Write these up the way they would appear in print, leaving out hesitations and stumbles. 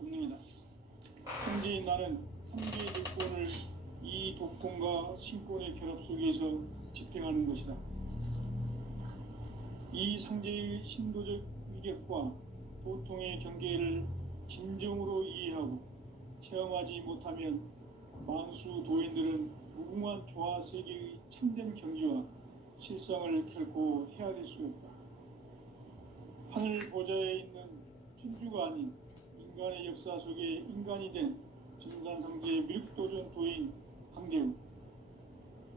없습니다. 현재 나는 삼계의 조건을 이 독권과 신권의 결합 속에서 집행하는 것이다. 이 상제의 신도적 위격과 도통의 경계를 진정으로 이해하고 체험하지 못하면 만수 도인들은 무궁한 조화 세계의 참된 경지와 실상을 결코 헤아릴 수 없다. 하늘 보좌에 있는 천주가 아닌 인간의 역사 속에 인간이 된 증산상제의 밀도전 도인 강대우,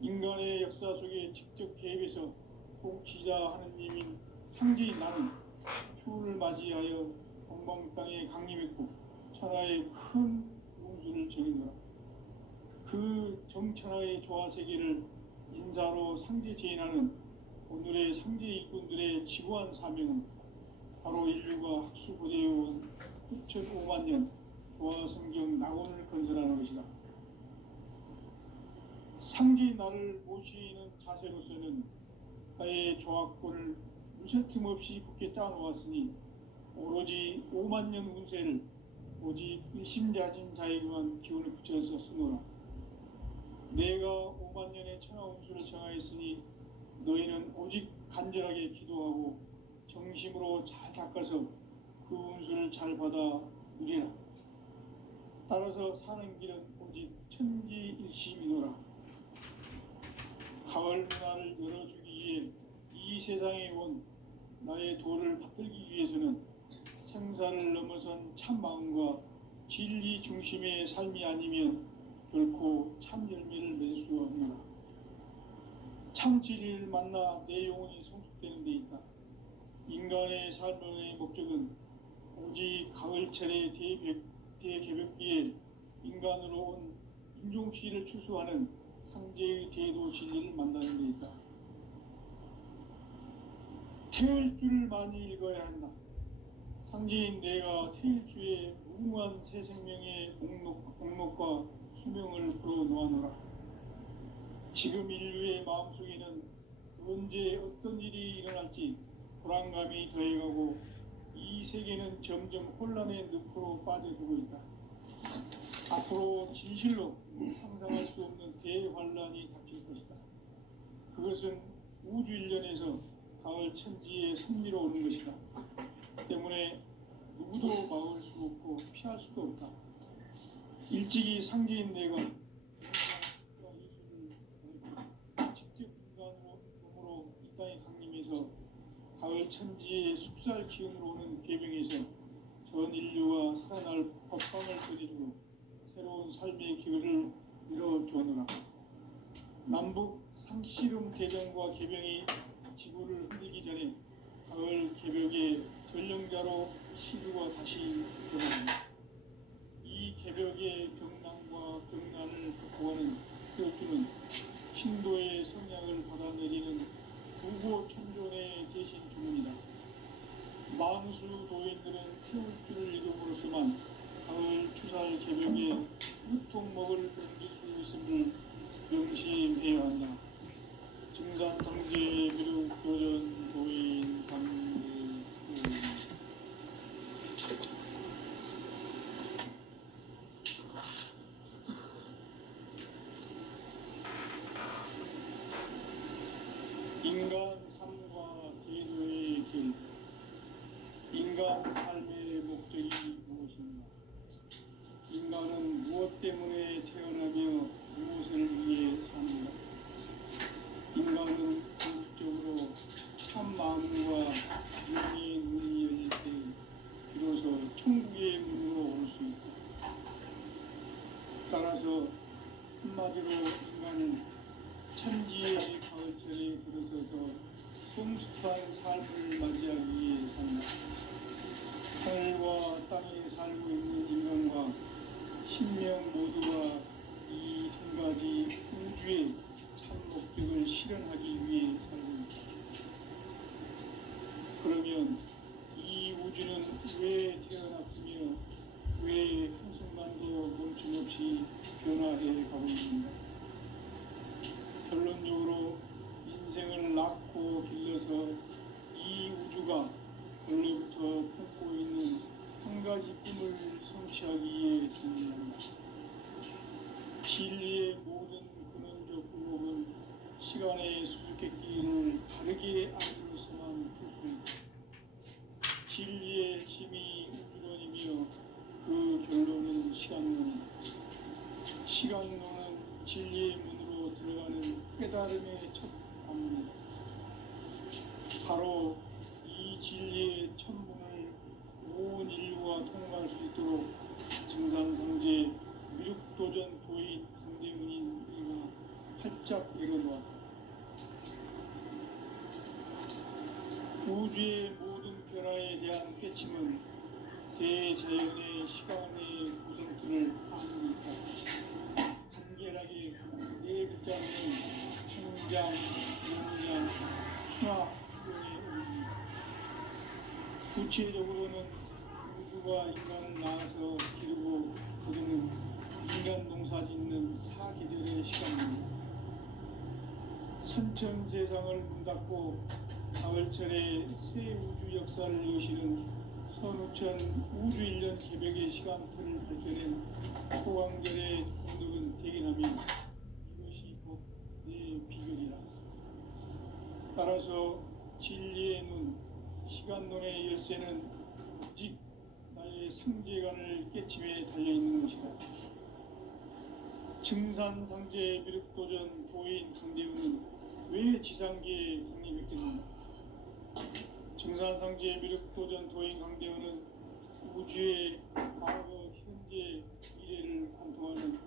인간의 역사 속에 직접 개입해서 통치자 하느님인 상제인 나는 추운을 맞이하여 동방 땅에 강림했고 천하의 큰 용수를 정의노라. 그 정천하의 조화세계를 인사로 상제 제인하는 오늘의 상제 일꾼들의 지구한 사명은 바로 인류가 학수고대해온 9,500만 년 조화성경 낙원을 건설하는 것이다. 상제의 나를 모시는 자세로서는 나의 조화권을 무쇠틈 없이 굳게 짜놓았으니 오로지 5만 년 운세를 오직 일심자진 자에게만 기운을 붙여서 쓰노라. 내가 5만 년의 천하 운수를 정하였으니 너희는 오직 간절하게 기도하고 정심으로 잘 닦아서 그 운수를 잘 받아 누리라. 따라서 사는 길은 오직 천지일심이노라. 가을 문화를 열어주기 위해 이 세상에 온 나의 도를 받들기 위해서는 생사를 넘어선 참 마음과 진리 중심의 삶이 아니면 결코 참 열매를 맺을 수 없노라. 참 진리를 만나 내 영혼이 성숙되는 데 있다. 인간의 삶의 목적은 오직 가을철의 대개벽기에 인간으로 온 인종시를 추수하는 상제의 대도 진리를 만나는 데 있다. 태을 줄을 많이 읽어야 한다. 상제인 내가 태일주의 무궁한 새 생명의 목록과 수명을 풀어놓아노라. 지금 인류의 마음속에는 언제 어떤 일이 일어날지 불안감이 더해가고 이 세계는 점점 혼란의 늪으로 빠져들고 있다. 앞으로 진실로 상상할 수 없는 대환란이 닥칠 것이다. 그것은 우주 일련에서 가을 천지의 섭리로 오는 것이다. 때문에 누구도 막을 수 없고 피할 수도 없다. 일찍이 상제인 내가 인간과 예수를 보냈고 직접 인간으로 이 땅에 강림해서 가을 천지의 숲살 기운으로 오는 계병에서 전 인류와 살아날 법방을 전해주고 새로운 삶의 기회를 밀어주었노라. 남북 상씨름 대전과 계병이 지구를 흔들기 전에 가을 개벽의 전령자로 시류가 다시 변합니다. 이 개벽의 병난과 병난을 극복하는 태울주는 신도의 성향을 받아내리는 부고 천존의 대신 주문이다. 만수 도인들은 태울주를 읽음으로써만 가을 추살 개벽의 유통목을 넘길 수 있음을 명심해야 한다. 증산상제 미륵 도전 도인 강대수 인간 삶과 제도의 길. 인간 삶의 목적이 무엇인가? 인간은 무엇 때문에 태어나며 무엇을 위해 사는가? 인간은 궁극적으로 참 마음과 영의 눈이 열릴 때 비로소 천국의 문으로 올 수 있다. 따라서 한마디로 인간은 천지의 가을철에 들어서서 성숙한 삶을 맞이하기 위해 산다. 하늘과 땅에 살고 있는 인간과 신명 모두가 이 한 가지 우주의 참 목적을 실현하기 위해 살고 있다. 그러면 이 우주는 왜 태어났으며 왜 한순간도 멈춤없이 변화해 가고 있는가? 결론적으로 인생을 낳고 길러서 이 우주가 원래부터 품고 있는 한 가지 꿈을 목적을 성취하기 위해 존재한다. 진리의 모든 근원적 의혹은 시간의 수수께끼를 바르게 알고서만 풀 수 있다. 진리의 핵심이 우주론이며 그 결론은 시간론이다. 시간론은 진리의 문으로 들어가는 깨달음의 첫 관문이다. 바로 이 진리의 첫 문을 온 인류가 통과할 수 있도록 증산상제 미륵도전 도인 강대문인 이가 활짝 열어놓았다. 우주의 모든 변화에 대한 깨침은 대자연의 시간의 구성틀을 아는 있다. 간결하게 네 글자는 성장, 연장, 충화, 추동의 의미입니다. 구체적으로는 우주가 인간을 낳아서 기르고 거두는 인간 농사 짓는 사계절의 시간입니다. 선천 세상을 문 닫고 가을철에 새 우주 역사를 여시는 선우천 우주일년 개벽의 시간틀을 밝혀낸 소강절의 공덕은 대견하며 이것이 곧 내 비결이라. 따라서 진리의 눈, 시간론의 열쇠는 오직 나의 상제관을 깨침에 달려있는 것이다. 증산상제 미륵도전 도인 강대훈은 왜 지상계에 강림했겠는가? 증산상제 미륵도전 도인 강대훈은 우주의 과거, 현재, 미래를 관통하는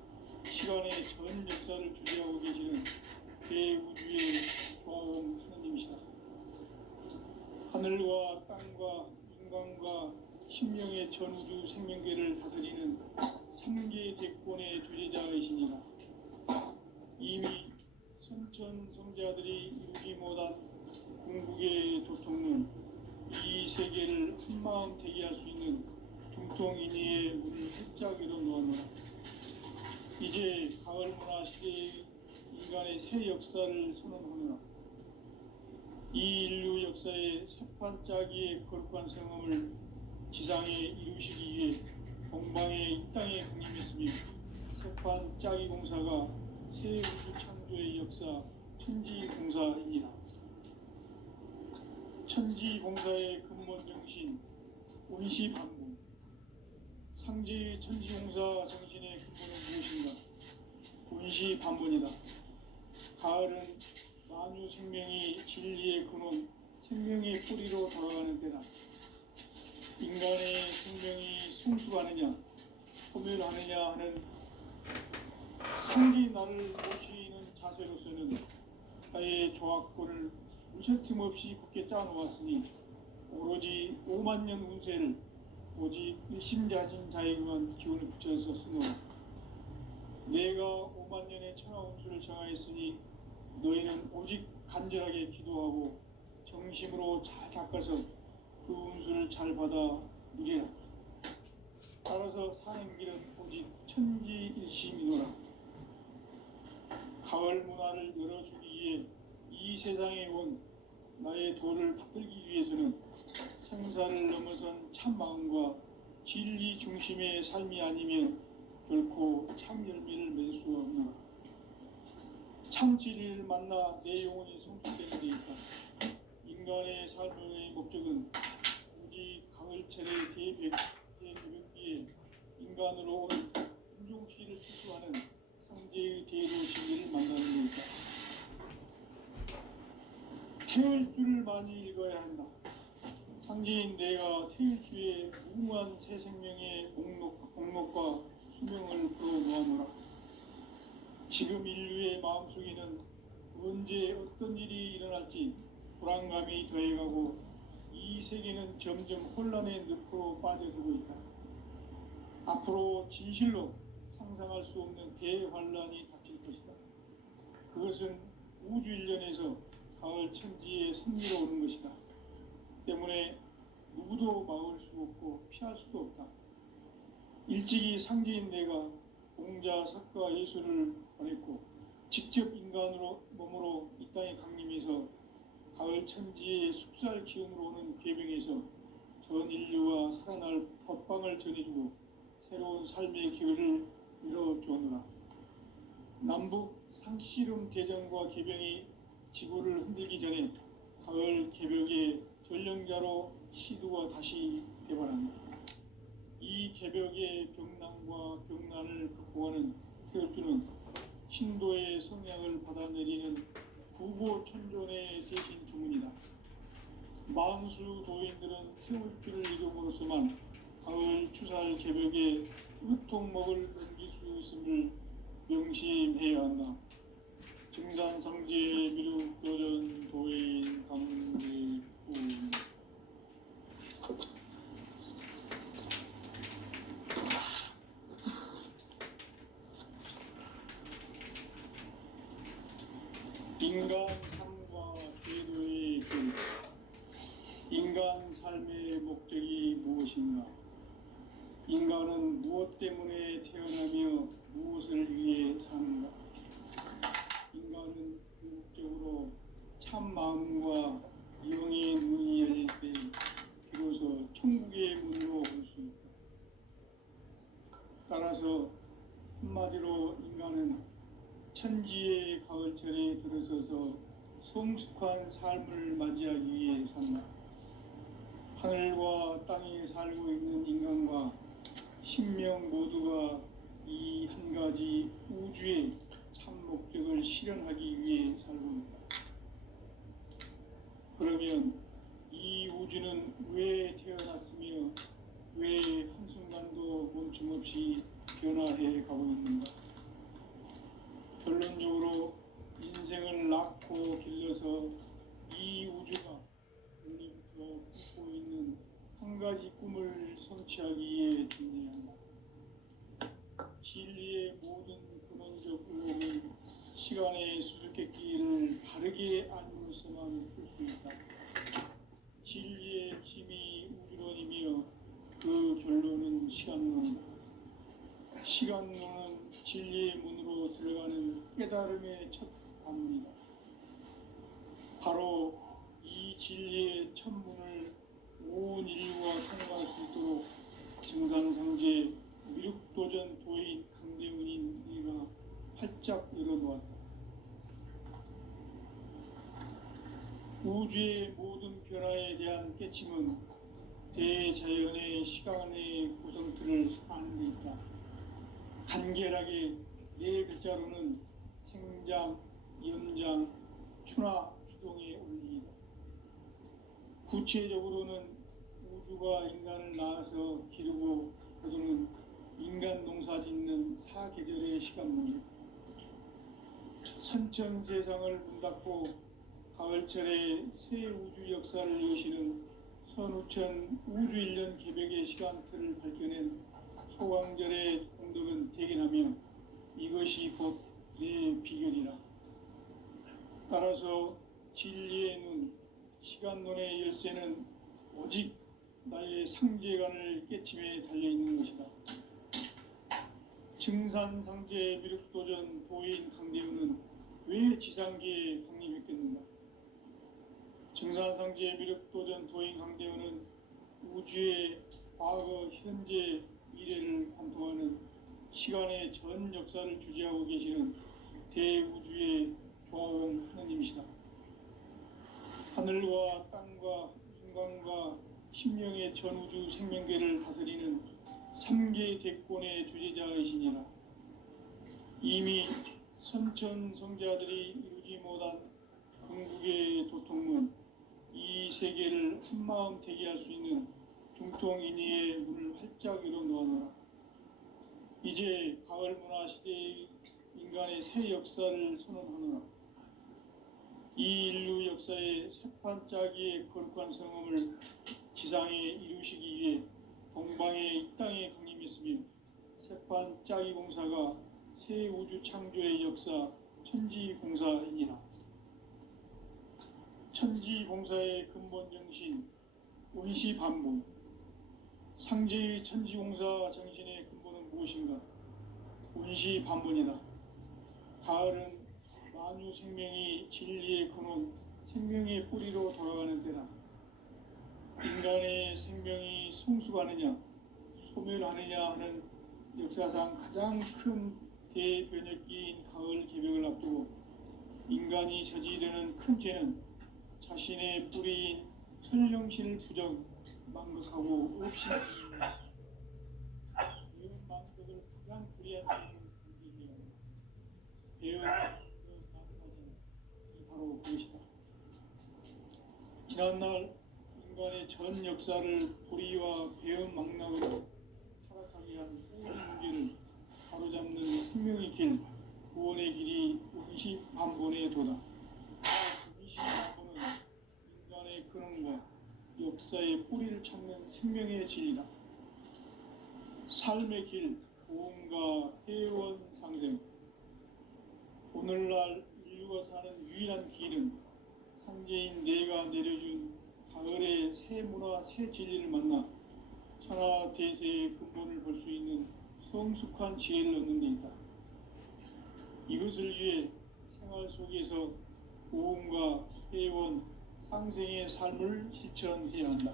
시간의 전 역사를 주재하고 계시는 대우주의 조화원 하나님이시다. 하늘과 땅과 인간과 신명의 전우주 생명계를 다스리는 삼계 대권의 주재자이시니라. 이미 선천성자들이 이루지 못한 궁극의 도통은 이 세계를 한마음 대기할 수 있는 중통인의의 문을 활짝 열어놓았노라. 이제 가을 문화 시대의 인간의 새 역사를 선언하노라. 이 인류 역사의 새판짜기의 거룩한 성함을 지상에 이루시기 위해 공방에 이 땅에 강림했으며 새판짜기 공사가 새 우주 창조의 역사 천지공사이니라. 천지공사의 근본 정신 온시반문. 상제의 천지공사 정신의 근본은 무엇인가? 온시반문이다. 가을은 만유 생명이 진리의 근원, 생명의 뿌리로 돌아가는 때다. 인간의 생명이 성숙하느냐, 소멸하느냐 하는 상기 나를 모시는 자세로서는 나의 조합권을 무쇠틈 없이 굳게 짜놓았으니 오로지 5만년 운세를 오직 일심자진 자에게만 기운을 붙여서 쓰노라. 내가 5만년의 천하 운수를 정하였으니 너희는 오직 간절하게 기도하고 정심으로 잘 닦아서 그 운수를 잘 받아 누리라. 따라서 사는 길은 오직 천지일심이노라. 가을 문화를 열어주기 위해 이 세상에 온 나의 도를 받들기 위해서는 생사를 넘어선 참 마음과 진리 중심의 삶이 아니면 결코 참 열매를 맺을 수 없노라. 참 진리를 만나 내 영혼이 성숙되는 데 있다. 인간의 삶의 목적은 오직 가을철의 대벽비에 인간으로 온 인종시를 추수하는 상제의 대로 진리를 만나는 것이다. 태을 줄을 많이 읽어야 한다. 상제인 내가 태을 주에 무궁한 새 생명의 공록과 수명을 풀어놓아노라. 지금 인류의 마음속에는 언제 어떤 일이 일어날지 불안감이 더해가고 이 세계는 점점 혼란의 늪으로 빠져들고 있다. 앞으로 진실로 상상할 수 없는 대환란이 닥칠 것이다. 그것은 우주 일련에서 가을 천지의 승리로 오는 것이다. 때문에 누구도 막을 수 없고 피할 수도 없다. 일찍이 상제인 내가 공자, 석가, 예수를 보냈고 직접 인간으로 몸으로 이 땅에 강림해서 가을 천지의 숙살 기운으로 오는 계명에서 전 인류와 살아날 법방을 전해주고 새로운 삶의 기회를 열어주었노라. 남북 상씨름 대전과 개병이 지구를 흔들기 전에 가을 개벽의 전령자로 시두가 다시 대발합니다. 이 개벽의 병난과 병난을 극복하는 태엽주는 신도의 성량을 받아내리는 구보천존의 대신 주문이다. 만수 도인들은 태울주를 이름으로서만 가을 추살 개벽에 으통목을 넘길 수 있음을 명심해야 한다. 증산성제 미륵 도전 도인 강대우. 인간 삶과 제도의 길. 인간 삶의 목적이 무엇인가? 인간은 무엇 때문에 태어나며 무엇을 위해 사는가? 인간은 궁극적으로 참 마음과 영의 눈이 열릴 때 비로소 천국의 문으로 올 수 있다. 따라서 한마디로 인간은 천지의 가을철에 들어서서 성숙한 삶을 맞이하기 위해 산다. 하늘과 땅에 살고 있는 인간과 신명 모두가 이 한 가지 우주의 참 목적을 실현하기 위해 살고 있다. 그러면 이 우주는 왜 태어났으며 왜 한순간도 멈춤없이 변화해 가고 있는가? 결론적으로 인생을 낳고 길러서 이 우주가 우리부터 품고 있는 한 가지 꿈을 성취하기 위해 존재한다. 진리의 모든 근원적 의혹은 시간의 수수께끼를 바르게 알므로서만 풀 수 있다. 진리의 핵심이 우주론이며 그 결론은 시간론이다. 시간론은 진리의 문으로 들어가는 깨달음의 첫 관문이다. 바로 이 진리의 첫 문을 온 인류가 통과할 수 있도록 증산상제 미륵도전 도인 강대훈인 네가 활짝 열어놓았다. 우주의 모든 변화에 대한 깨침은 대자연의 시간의 구성틀을 아는 데 있다. 간결하게 네 글자로는 생장, 연장, 추나 추동의 원리이다. 구체적으로는 우주가 인간을 낳아서 기르고 거두는 인간 농사 짓는 사계절의 시간문이다. 선천 세상을 문닫고 가을철에 새 우주 역사를 여시는 선우천 우주 1년 개벽의 시간틀을 밝혀낸 소강절의 공덕은 대견하며 이것이 곧 내 비결이라. 따라서 진리의 눈, 시간론의 열쇠는 오직 나의 상제관을 깨침에 달려있는 것이다. 증산상제 미륵도전 도인 강대훈은 왜 지상계에 강림했겠는가? 증산상제 미륵도전 도인 강대훈은 우주의 과거, 현재, 미래를 관통하는 시간의 전 역사를 주재하고 계시는 대우주의 조화원 하느님이시다. 하늘과 땅과 인간과 신명의 전우주 생명계를 다스리는 3계 대권의 주재자이시니라. 이미 선천성자들이 이루지 못한 궁극의 도통문, 이 세계를 한마음 되게 할 수 있는 중통인의의 문을 활짝 열어놓아노라. 이제 가을 문화 시대의 인간의 새 역사를 선언하노라. 이 인류 역사의 새판짜기의 거룩한 성음을 지상에 이루시기 위해 동방의 이 땅에 강림했으며 새판짜기 공사가 새 우주 창조의 역사 천지공사이니라. 천지공사의 근본 정신 원시반복. 상제의 천지공사 정신의 근본은 무엇인가? 원시반복이다. 가을은 만유 생명이 진리의 근원, 생명의 뿌리로 돌아가는 때다. 인간의 생명이 성숙하느냐 소멸하느냐 하는 역사상 가장 큰 대변혁기인 가을 개벽을 앞두고 인간이 저지르는 큰 죄는 자신의 뿌리인 천령신을 부정 망각하고 없이 배운 망각을 가장 불이한 죄를 감지해야 배운 그 만사지는 바로 그것이다. 지난날 인간의 전 역사를 불의와 배은 망락으로 타락하게 한 모든 문제를 바로잡는 생명의 길, 구원의 길이 운시반본의 도다. 운시반본은 인간의 근원과 역사의 뿌리를 찾는 생명의 진리다. 삶의 길, 보험과 회원 상생. 오늘날 인류가 사는 유일한 길은 상제인 내가 내려준 가을의 새 문화, 새 진리를 만나 천하 대세의 근본을 볼 수 있는 성숙한 지혜를 얻는 데 있다. 이것을 위해 생활 속에서 보험과 회원, 상생의 삶을 실천해야 한다.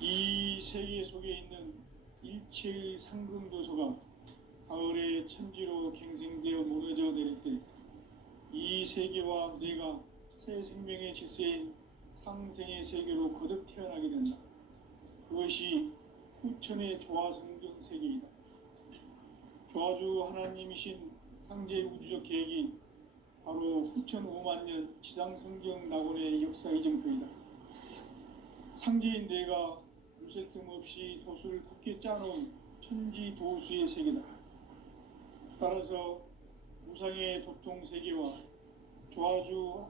이 세계 속에 있는 일체의 상금도서가 가을의 천지로 갱생되어 무너져 내릴 때 이 세계와 내가 새 생명의 질서인 상생의 세계로 거듭 태어나게 된다. 그것이 후천의 조화성경 세계이다. 조화주 하나님이신 상제 우주적 계획이 바로 후천 5만 년 지상성경 낙원의 역사 이정표이다. 상제인 내가 무쇠 틈 없이 도수를 굳게 짜놓은 천지 도수의 세계다. 따라서 무상의 도통 세계와 조화주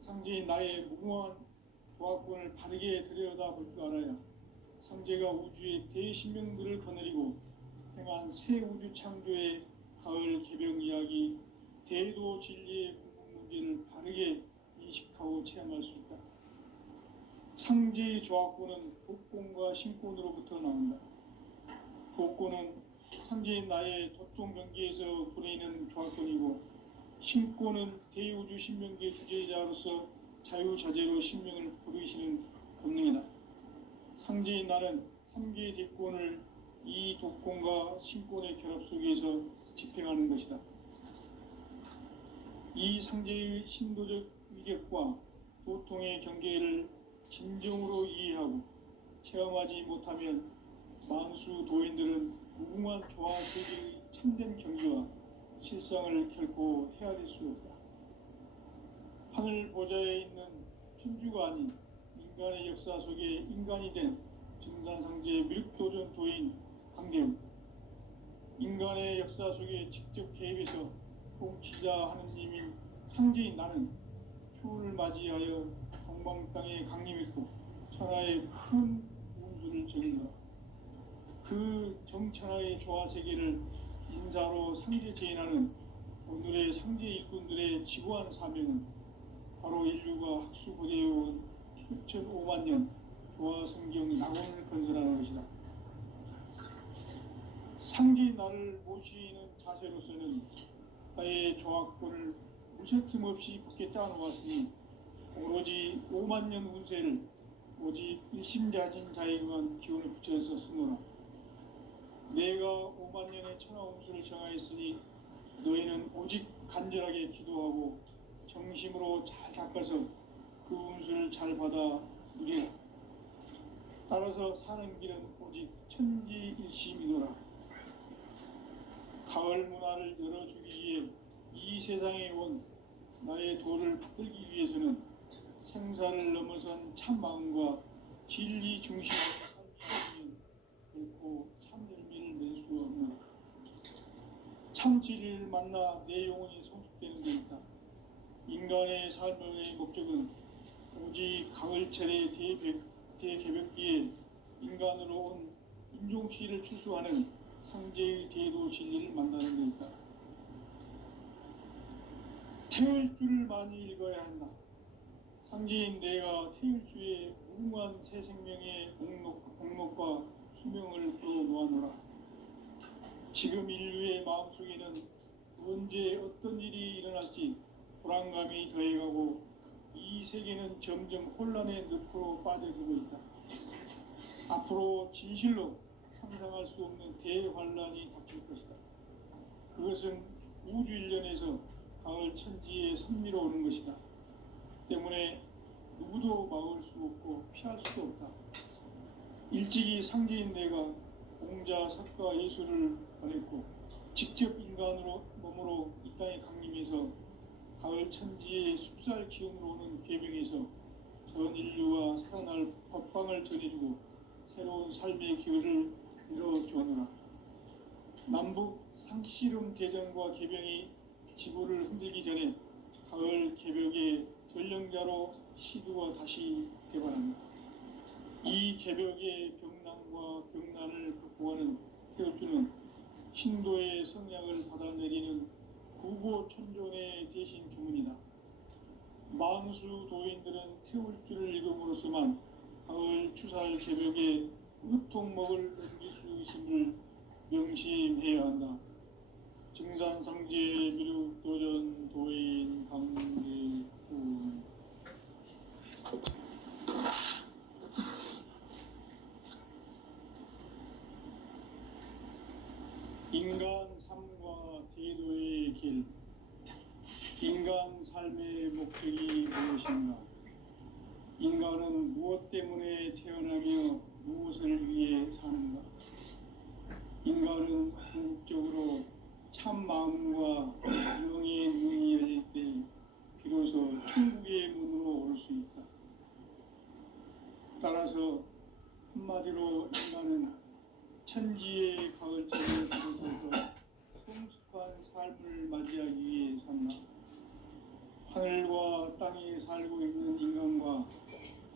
상제인 나의 무궁한 조화권을 바르게 들여다볼 줄 알아야 상제가 우주의 대신명들을 거느리고 행한 새 우주 창조의 가을 개벽 이야기, 대도 진리의 궁극 문제를 바르게 인식하고 체험할 수 있다. 상제의 조화권은 복권과 신권으로부터 나온다. 복권은 상제인 나의 도통 경계에서 부리는 조화권이고, 신권은 대우주 신명계 주제자로서 자유자재로 신명을 부르시는 본능이다. 상제인 나는 3개의 대권을 이 도권과 신권의 결합 속에서 집행하는 것이다. 이 상제의 신도적 위력과 도통의 경계를 진정으로 이해하고 체험하지 못하면 만수 도인들은 무궁한 조화 세계의 참된 경지와 실상을 결코 헤아릴 수 없다. 하늘 보좌에 있는 천주가 아닌 인간의 역사 속에 인간이 된 증산상제의 밀도전 도인 강대훈, 인간의 역사 속에 직접 개입해서 통치자 하느님인 상제인 나는 추운을 맞이하여 동방 땅에 강림했고 천하의 큰 운수를 적인다. 그 정천하의 조화 세계를 인사로 상제 제인하는 오늘의 상제 일꾼들의 지구한 사명은 바로 인류가 학수고대해온 6,5만 년 조화 성경 낙원을 건설하는 것이다. 상제인 나를 모시는 자세로서는 나의 조화권을 무쇠틈 없이 굳게 짜놓았으니 오로지 5만 년 운세를 오직 일심자진 자에게만 기운을 붙여서 쓰노라. 내가 5만 년의 천하 운수를 정하였으니 너희는 오직 간절하게 기도하고 정심으로 잘 닦아서 그 운수를 잘 받아 누리라. 따라서 사는 길은 오직 천지일심이노라. 가을 문화를 열어주기 위해 이 세상에 온 나의 도를 붙들기 위해서는 생사를 넘어선 참 마음과 진리 중심의 삶이 아니면 결코 참 열매를 낼 수 없는 참 진리를 만나 내 영혼이 성숙되는 데 있다. 인간의 삶의 목적은 오직 가을철의 대개벽기에 인간으로 온 인종씨를 추수하는 상제의 대도 진리를 만나는 데 있다. 태울 줄을 많이 읽어야 한다. 상제인 내가 태일주의 무궁한 새 생명의 공목과 수명을 풀어놓아노라. 지금 인류의 마음속에는 언제 어떤 일이 일어날지 불안감이 더해가고 이 세계는 점점 혼란의 늪으로 빠져들고 있다. 앞으로 진실로 상상할 수 없는 대환란이 닥칠 것이다. 그것은 우주 일련에서 가을 천지의 선미로 오는 것이다. 때문에 누구도 막을 수 없고 피할 수도 없다. 일찍이 상제인 내가 공자, 석가, 예수를 보냈고 직접 인간으로 몸으로 이 땅에 강림해서 가을 천지의 숲살 기운으로 오는 계명에서 전 인류와 살아날 법방을 전해주고 새로운 삶의 기회를 이뤄주오노라. 남북 상씨름 대전과 개병이 지구를 흔들기 전에 가을 개벽의 전령자로 시두가 다시 개발합니다. 이 개벽의 병난과 병난을 극복하는 태울주는 신도의 성약을 받아내리는 구고천존의 대신 주문이다. 만수 도인들은 태울주를 읽음으로써만 가을 추살 개벽에 으통목을 넘길 수 있음을 명심해야 한다. 증산상제 미륵도전 도인 강제군 인간 삶과 대도의 길. 인간 삶의 목적이 무엇인가? 인간은 무엇 때문에 태어나며 무엇을 위해 사는가? 인간은 궁극적으로 참 마음과 영의 문이 열릴 때 비로소 천국의 문으로 올 수 있다. 따라서 한마디로 인간은 천지의 가을철에 들어서서 성숙한 삶을 맞이하기 위해 산다. 하늘과 땅에 살고 있는 인간과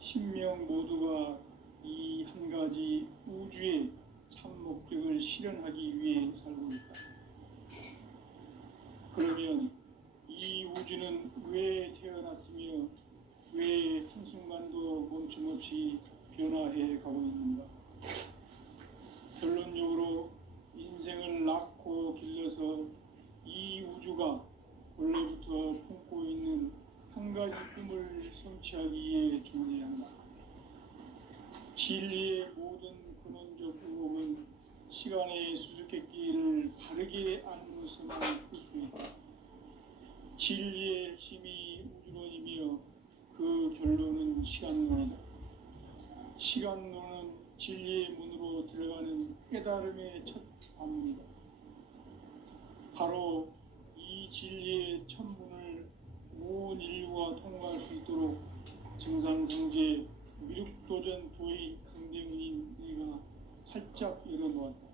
신명 모두가 이 한 가지 우주의 참 목적을 실현하기 위해 살고 있다. 그러면 이 우주는 왜 태어났으며 왜 한순간도 멈춤없이 변화해 가고 있는가? 결론적으로 인생을 낳고 길러서 이 우주가 원래부터 품고 있는 한 가지 꿈을 성취하기 위해 존재한다. 진리의 모든 근원적 의혹은 시간의 수수께끼를 바르게 안으로서만 풀 수 있다. 진리의 핵심이 우주론이며 그 결론은 시간론이다. 시간론은 진리의 문으로 들어가는 깨달음의 첫 관문이다. 바로 이 진리의 첫 문을 온 인류가 통과할 수 있도록 증산상제 미륵도전 도의 강대문인 내가 활짝 열어놓았다.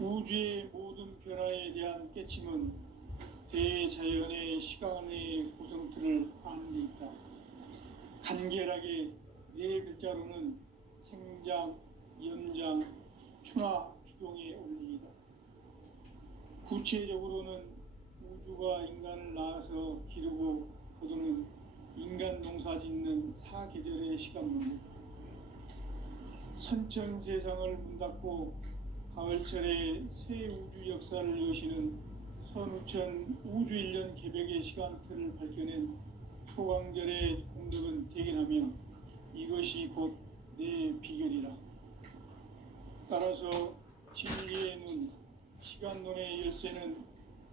우주의 모든 변화에 대한 깨침은 대자연의 시간의 구성틀을 아는 데 있다. 간결하게 네 글자로는 생장, 연장, 추나 추동의 원리이다. 구체적으로는 우주가 인간을 낳아서 기르고 거두는 인간 농사 짓는 사계절의 시간론이다. 선천 세상을 문 닫고 가을철에 새 우주 역사를 여시는 선우천 우주일년 개벽의 시간틀을 밝혀낸 소강절의 공덕은 대견하며 이것이 곧 내 비결이라. 따라서 진리의 눈, 시간론의 열쇠는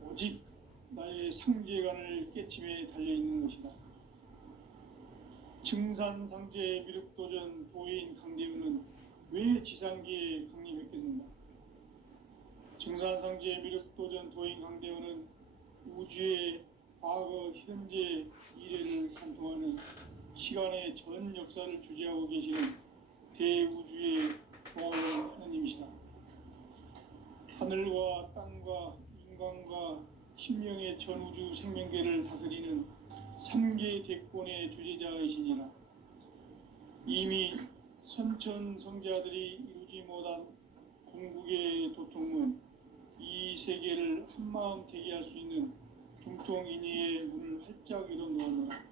오직 나의 상제관을 깨침에 달려있는 것이다. 증산상제 미륵도전 도인 강대우는 왜 지상계에 강림했겠는가? 증산상제 미륵도전 도인 강대우는 우주의 과거, 현재, 미래를 관통하는 시간의 전 역사를 주재하고 계시는 대우주의 중앙원 하느님이시다. 하늘과 땅과 인간과 신명의 전우주 생명계를 다스리는 3계 대권의 주재자이시니라. 이미 선천성자들이 이루지 못한 궁극의 도통은 이 세계를 한마음 되게 할 수 있는 중통인의의 문을 활짝 열어놓았노라.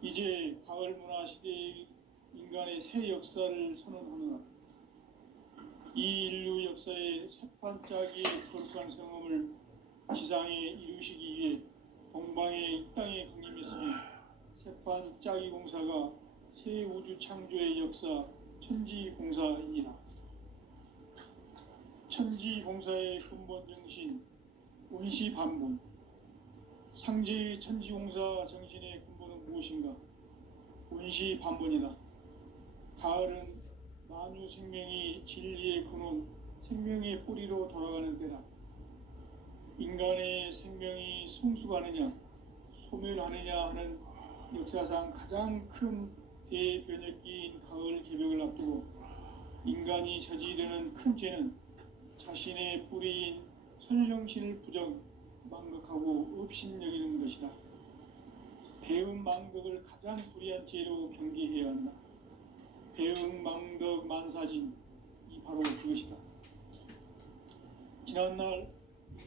이제 가을 문화 시대의 인간의 새 역사를 선언하노라. 이 인류 역사의 새판짜기의 거룩한 성험을 지상에 이루시기 위해 동방의 이 땅에 강림했으며 세판 짜기 공사가 새 우주 창조의 역사 천지공사이니라. 천지공사의 근본 정신 운시반본. 상제의 천지공사 정신의 근본은 무엇인가? 운시반본이다. 가을은 만유 생명이 진리의 근원, 생명의 뿌리로 돌아가는 때다. 인간의 생명이 성숙하느냐, 소멸하느냐 하는 역사상 가장 큰 대변혁기인 가을 개벽을 앞두고 인간이 저지르는 큰 죄는 자신의 뿌리인 선령신을 부정, 망각하고 업신여기는 것이다. 배은망덕을 가장 불의한 죄로 경계해야 한다. 배은망덕 만사진, 이 바로 그것이다. 지난날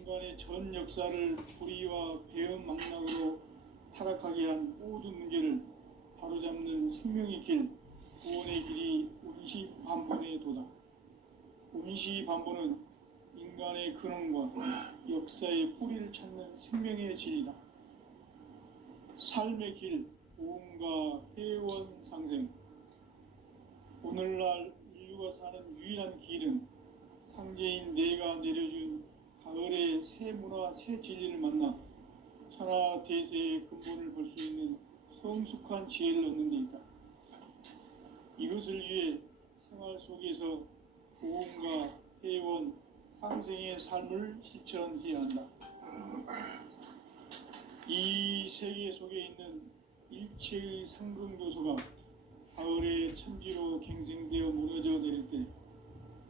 인간의 전 역사를 불의와 배은망락으로 타락하게 한 모든 문제를 바로잡는 생명의 길, 구원의 길이 운시반본의 도다. 운시반본은 인간의 근원과 역사의 뿌리를 찾는 생명의 진리다. 삶의 길, 보험과 회원 상생. 오늘날 인류가 사는 유일한 길은 상제인 내가 내려준 가을의 새 문화, 새 진리를 만나 천하 대세의 근본을 볼 수 있는 성숙한 지혜를 얻는 데 있다. 이것을 위해 생활 속에서 보험과 회원, 상생의 삶을 실천해야 한다. 이 세계 속에 있는 일체의 상급 요소가 가을의 천지로 갱생되어 무너져 내릴 때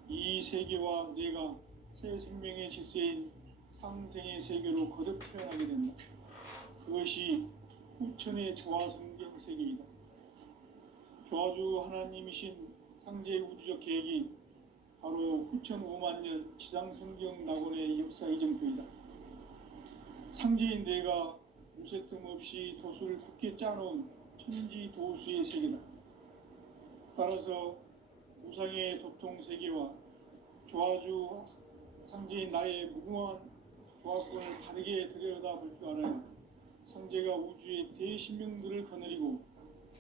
이 세계와 내가 새 생명의 질서인 상생의 세계로 거듭 태어나게 된다. 그것이 후천의 조화성경 세계이다. 조화주 하나님이신 상제 우주적 계획이 바로 후천 5만 년 지상성경 낙원의 역사 이정표이다. 상제인 내가 무쇠틈 없이 도수를 굳게 짜놓은 천지 도수의 세계다. 따라서 무상의 도통 세계와 조화주 상제인 나의 무궁한 조화권을 바르게 들여다볼 줄 알아야 상제가 우주의 대신명들을 거느리고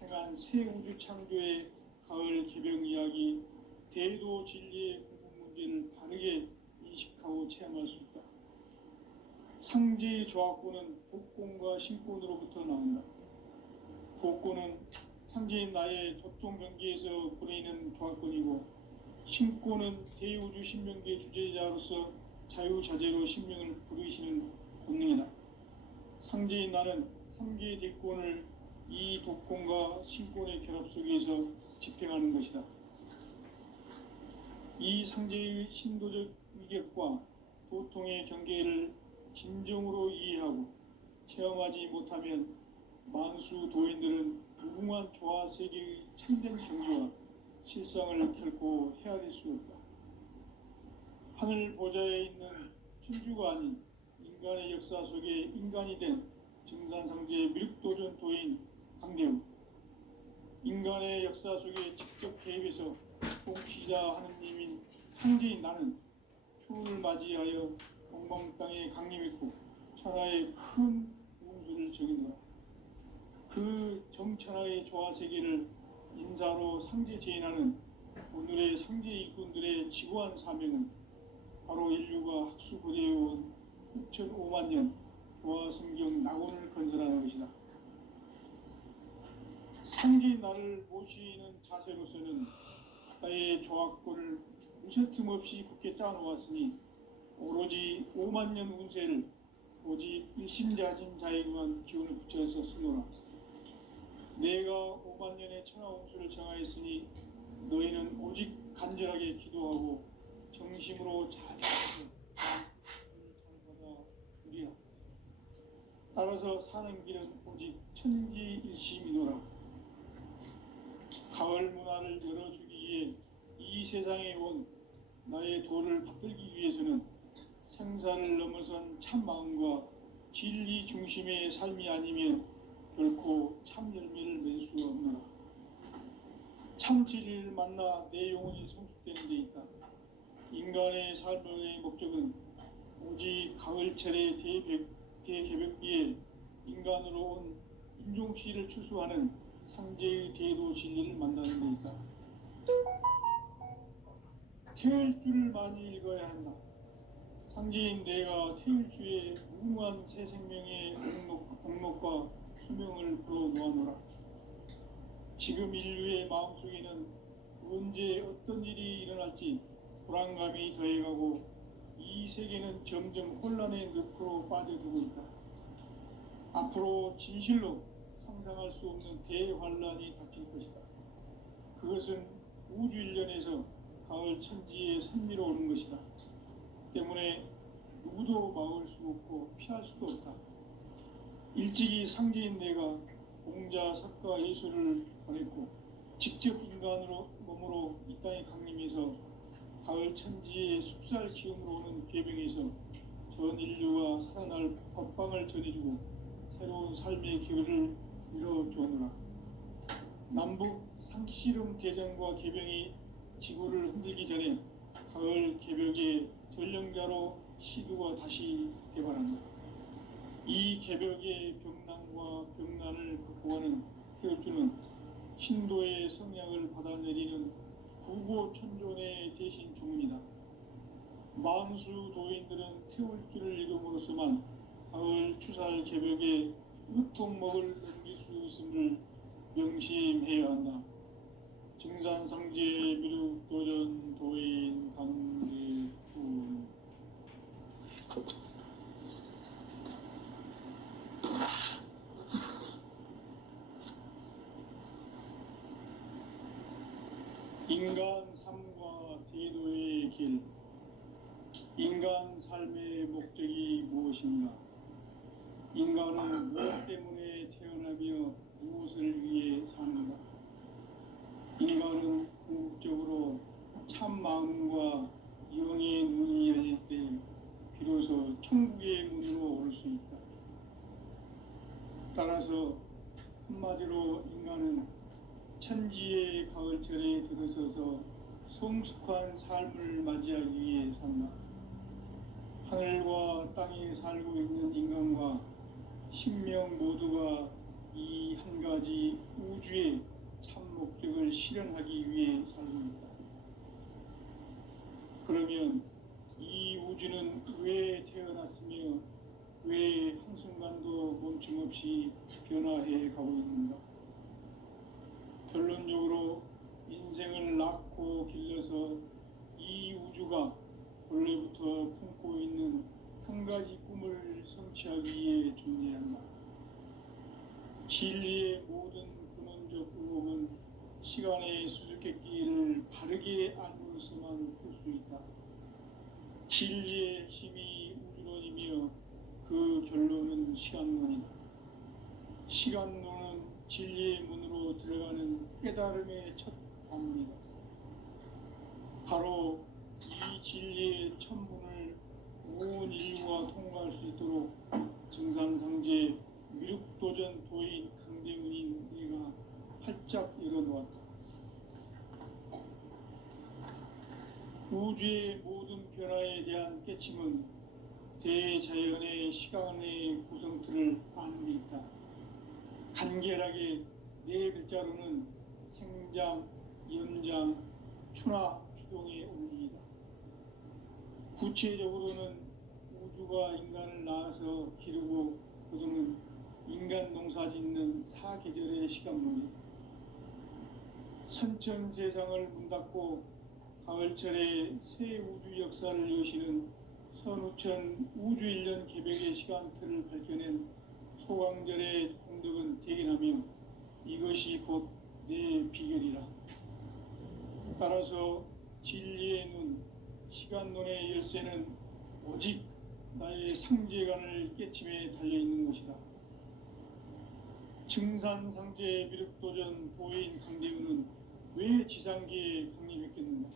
행한 새 우주 창조의 가을 개벽 이야기, 대도 진리의 궁극 문제를 바르게 인식하고 체험할 수 있다. 상제의 조화권은 복권과 신권으로부터 나온다. 복권은 상제인 나의 도통 경계에서 부리는 조화권이고, 신권은 대우주 신명계 주제자로서 자유자재로 신명을 부르시는 본능이다. 상제인 나는 3개의 대권을 이 독권과 신권의 결합 속에서 집행하는 것이다. 이 상제의 신도적 위격과 도통의 경계를 진정으로 이해하고 체험하지 못하면 만수 도인들은 무궁한 조화 세계의 참된 경지와 실상을 결코 헤아릴 수 없다. 하늘 보좌에 있는 천주가 아닌 인간의 역사 속에 인간이 된 증산상제의 밀도전 도인 강대우, 인간의 역사 속에 직접 개입해서 통치자 하느님인 상제인 나는 추운을 맞이하여 동방 땅에 강림했고 천하의 큰 우수를 적이노라. 그 정천하의 조화 세계를 인사로 상제 제인하는 오늘의 상제 일꾼들의 지구한 사명은 바로 인류가 학수고대해온 6,5만 년 조화 성경 낙원을 건설하는 것이다. 상제인 나를 모시는 자세로서는 나의 조화권을 무쇠틈 없이 굳게 짜놓았으니 오로지 5만 년 운세를 오직 일심자진 자에게만 기운을 붙여서 쓰노라. 내가 5만 년의 천하 운수를 정하였으니 너희는 오직 간절하게 기도하고 정심으로 잘 받아 누리라. 따라서 사는 길은 오직 천지일심이노라. 가을 문화를 열어주기 위해 이 세상에 온 나의 도를 받들기 위해서는 생사를 넘어선 참 마음과 진리 중심의 삶이 아니면 결코 참 열매를 맺을 수가 없노라. 참 진리를 만나 내 영혼이 성숙되는 데 있다. 인간의 삶의 목적은 오직 가을철의 대개벽기에 인간으로 온 인종씨를 추수하는 상제의 대도 진리를 만나는 데 있다. 태을주를 많이 읽어야 한다. 상제인 내가 태을주의 무궁한 새 생명의 공록과 수명을 불어놓아노라. 지금 인류의 마음속에는 언제 어떤 일이 일어날지 불안감이 더해가고 이 세계는 점점 혼란의 늪으로 빠져들고 있다. 앞으로 진실로 상상할 수 없는 대환란이 닥칠 것이다. 그것은 우주 일련에서 가을 천지의 선미로 오는 것이다. 때문에 누구도 막을 수 없고 피할 수도 없다. 일찍이 상제인 내가 공자, 석가, 예수를 보냈고 직접 인간으로 몸으로 이 땅에 강림해서 가을 천지의 숲살 기음으로 오는 계병에서 전 인류가 살아날 법방을 전해주고 새로운 삶의 기회를 이뤄주오노라. 남북 상씨름 대전과 계병이 지구를 흔들기 전에 가을 개벽의 전령자로 시두가 다시 개발한다. 이 개벽의 병난과 병난을 극복하는 태을주는 신도의 성약을 받아내리는 구고천존의 대신 주문이다. 만수 도인들은 태울주를 읽음으로써만 가을 추살 개벽의 으통목을 넘길 수 있음을 명심해야 한다. 증산상제 미륵도전 도인 강대군. 인간 삶과 대도의 길. 인간 삶의 목적이 무엇인가? 인간은 무엇 때문에 태어나며 무엇을 위해 사는가? 인간은 궁극적으로 참 마음과 영의 문이 열릴 때 비로소 천국의 문으로 올 수 있다. 따라서 한마디로 인간은 천지의 가을철에 들어서서 성숙한 삶을 맞이하기 위해 산다. 하늘과 땅에 살고 있는 인간과 신명 모두가 이 한 가지 우주의 참 목적을 실현하기 위해 살고 있다. 그러면 이 우주는 왜 태어났으며 왜 한순간도 멈춤없이 변화해 가고 있는가? 결론적으로 인생을 낳고 길러서 이 우주가 원래부터 품고 있는 한 가지 꿈을 성취하기 위해 존재한다. 진리의 모든 근원적 의혹은 시간의 수수께끼를 바르게 알므로서만 풀 수 있다. 진리의 핵심이 우주론이며 그 결론은 시간론이다. 시간론은 진리의 문으로 들어가는 깨달음의 첫 관문이다. 바로 이 진리의 첫 문을 온 인류가 통과할 수 있도록 증산상제 미륵도전 도인 강대훈인 내가 활짝 열어놓았다. 우주의 모든 변화에 대한 깨침은 대자연의 시간의 구성틀을 아는 데 있다. 간결하게 네 글자로는 생장, 연장, 추나 추동의 원리이다. 구체적으로는 우주가 인간을 낳아서 기르고 거두는 인간 농사 짓는 사계절의 시간론이다. 선천 세상을 문 닫고 가을철에 새 우주 역사를 여시는 선우천 우주일년 개벽의 시간틀을 밝혀낸 소강절의 공덕은 대견하며 이것이 곧 내 비결이라. 따라서 진리의 눈, 시간론의 열쇠는 오직 나의 상제관을 깨침에 달려있는 것이다. 증산상제 미륵도전 도인 강대훈은 왜 지상계에 강림했겠는가?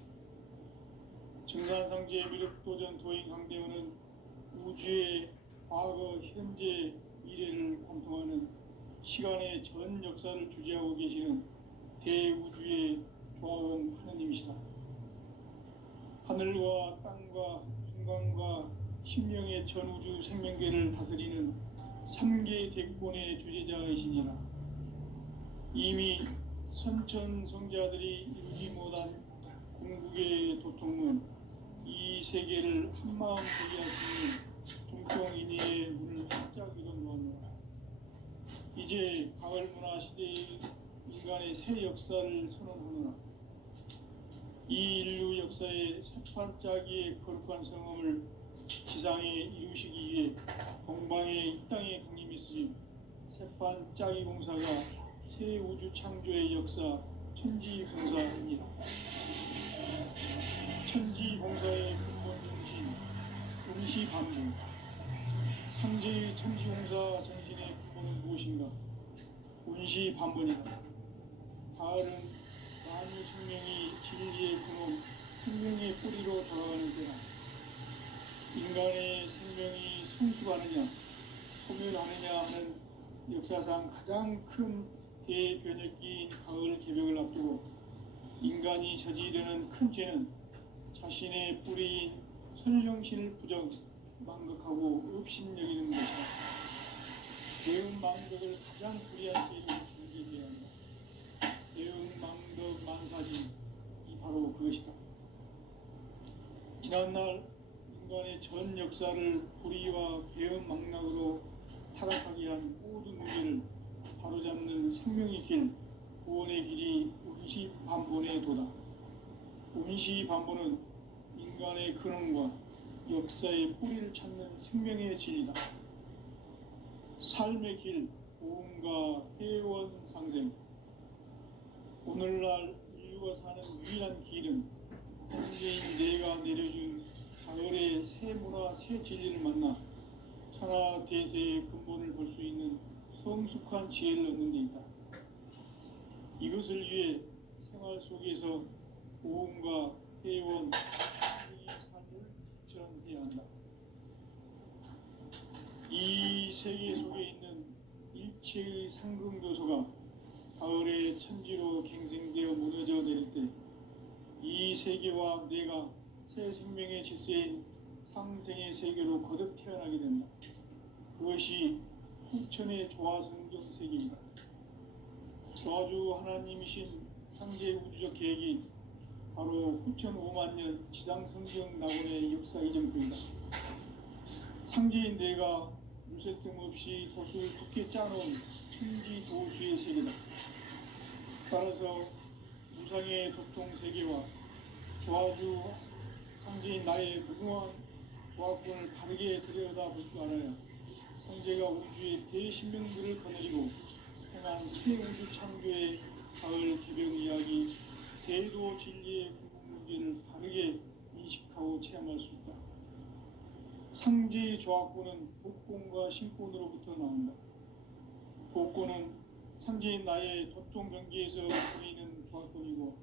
증산상제 미륵도전 도인 강대훈은 우주의 과거, 현재, 미래를 관통하는 시간의 전 역사를 주재하고 계시는 대우주의 조합원 하느님이시다. 하늘과 땅과 인간과 신명의 전우주 생명계를 다스리는 삼계 대권의 주제자이시니라. 이미 선천성자들이 이루지 못한 궁극의 도통은 이 세계를 한마음 되게 하시니 중통인의의 문을 활짝 열어놓았노라. 이제 가을 문화 시대의 인간의 새 역사를 선언하노라. 이 인류 역사의 새판짜기의 거룩한 성험을 지상에 이루시기 위해 동방의 이 땅에 강림했으니 새판짜기 공사가 새 우주 창조의 역사 천지공사입니다. 천지공사의 근본 정신 응시반복. 상제의 천지공사 정신의 근본은 무엇인가? 운시반복이다. 가을은 만유 생명이 진리의 근원, 생명의 뿌리로 돌아가는 때다. 인간의 생명이 성숙하느냐, 소멸하느냐 하는 역사상 가장 큰 대변혁기인 가을 개벽을 앞두고 인간이 저지르는 큰 죄는 자신의 뿌리인 선령신을 부정, 망각하고 업신여기는 것이다. 대응 망덕을 가장 불의한 죄로 경계해야 한다. 대응 망덕 만사진이 바로 그것이다. 지난날 인간의 전 역사를 불의와 배은 망락으로 타락하게 한 모든 문제를 바로잡는 생명의 길, 구원의 길이 운시반본의 도다. 운시반본은 인간의 근원과 역사의 뿌리를 찾는 생명의 진리다. 삶의 길, 보험과 회원 상생. 오늘날 인류가 사는 유일한 길은 현재인 내가 내려준 가을의 새 문화, 새 진리를 만나 천하 대세의 근본을 볼 수 있는 성숙한 지혜를 얻는 데 있다. 이것을 위해 생활 속에서 보험과 회원, 이 삶을 실천해야 한다. 이 세계 속에 있는 일체의 상승교소가 가을의 천지로 갱생되어 무너져 내릴 때 이 세계와 내가 새 생명의 질서인 상생의 세계로 거듭 태어나게 된다. 그것이 후천의 조화성경 세계이다. 조화주 하나님이신 상제 우주적 계획이 바로 후천 5만년 지상성경 낙원의 역사 이정표이다. 상제인 내가 물새 틈 없이 도수를 굳게 짜놓은 천지 도수의 세계다. 따라서 무상의 도통 세계와 조화주 상제인 나의 무궁한 조화권을 바르게 들여다볼 줄 알아야 상제가 우주의 대신명들을 거느리고 행한 새 우주 창조의 가을 개벽 이야기, 대도 진리의 궁극 문제를 바르게 인식하고 체험할 수 있다. 상제의 조화권은 복권과 신권으로부터 나온다. 복권은 상제인 나의 도통 경계에서 보이는 조화권이고,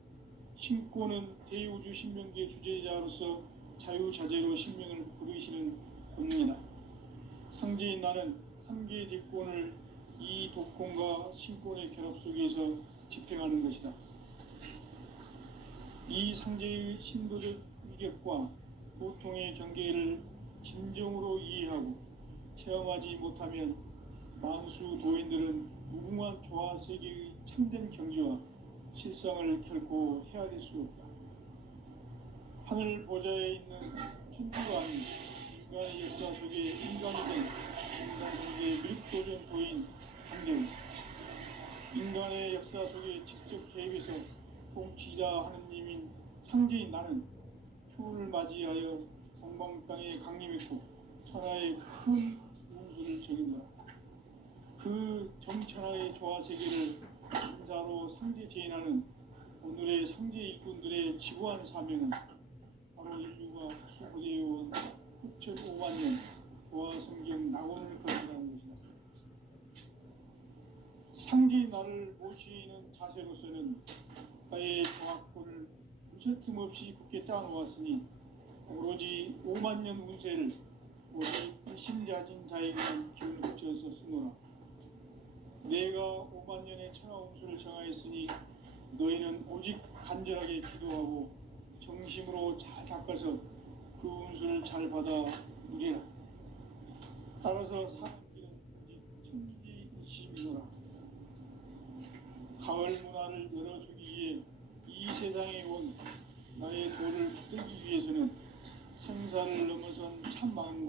신권은 대우주 신명계 주제자로서 자유자재로 신명을 부르시는 권능이다. 상제인 나는 상계의 대권을 이 독권과 신권의 결합 속에서 집행하는 것이다. 이 상제의 신도적 위격과 보통의 경계를 진정으로 이해하고 체험하지 못하면 만수 도인들은 무궁한 조화 세계의 참된 경지와 실상을 결코 헤아릴 수 없다. 하늘 보좌에 있는 천주가 아닌 인간의 역사 속에 인간이 된 정상세계의 미륵도전 도인 강대우, 인간의 역사 속에 직접 개입해서 통치자 하느님인 상제인 나는 추운을 맞이하여 동방 땅에 강림했고 천하의 큰 운수를 적인다. 그 정천하의 조화세계를 인사로 상제 제인하는 오늘의 상제 일꾼들의 지구한 사명은 바로 인류가 수고되어온 후천 5만년 조화성경 낙원을 거듭하는 것이다. 상제인 나를 모시는 자세로서는 나의 조화권을 무쇠 틈 없이 굳게 짜놓았으니 오로지 5만년 운세를 오직 일심자진 자에게만 기운을 붙여서 쓰노라. 내가 5만년의 천하 운수를 정하였으니 너희는 오직 간절하게 기도하고 정심으로 잘 닦아서 그 운수를 잘 받아 누리라. 따라서 사는 길은 오직 시민들아, 가을 문화를 열어주기 위해 이 세상에 온 나의 도를 받들기 위해서는 생사를 넘어선 참 마음과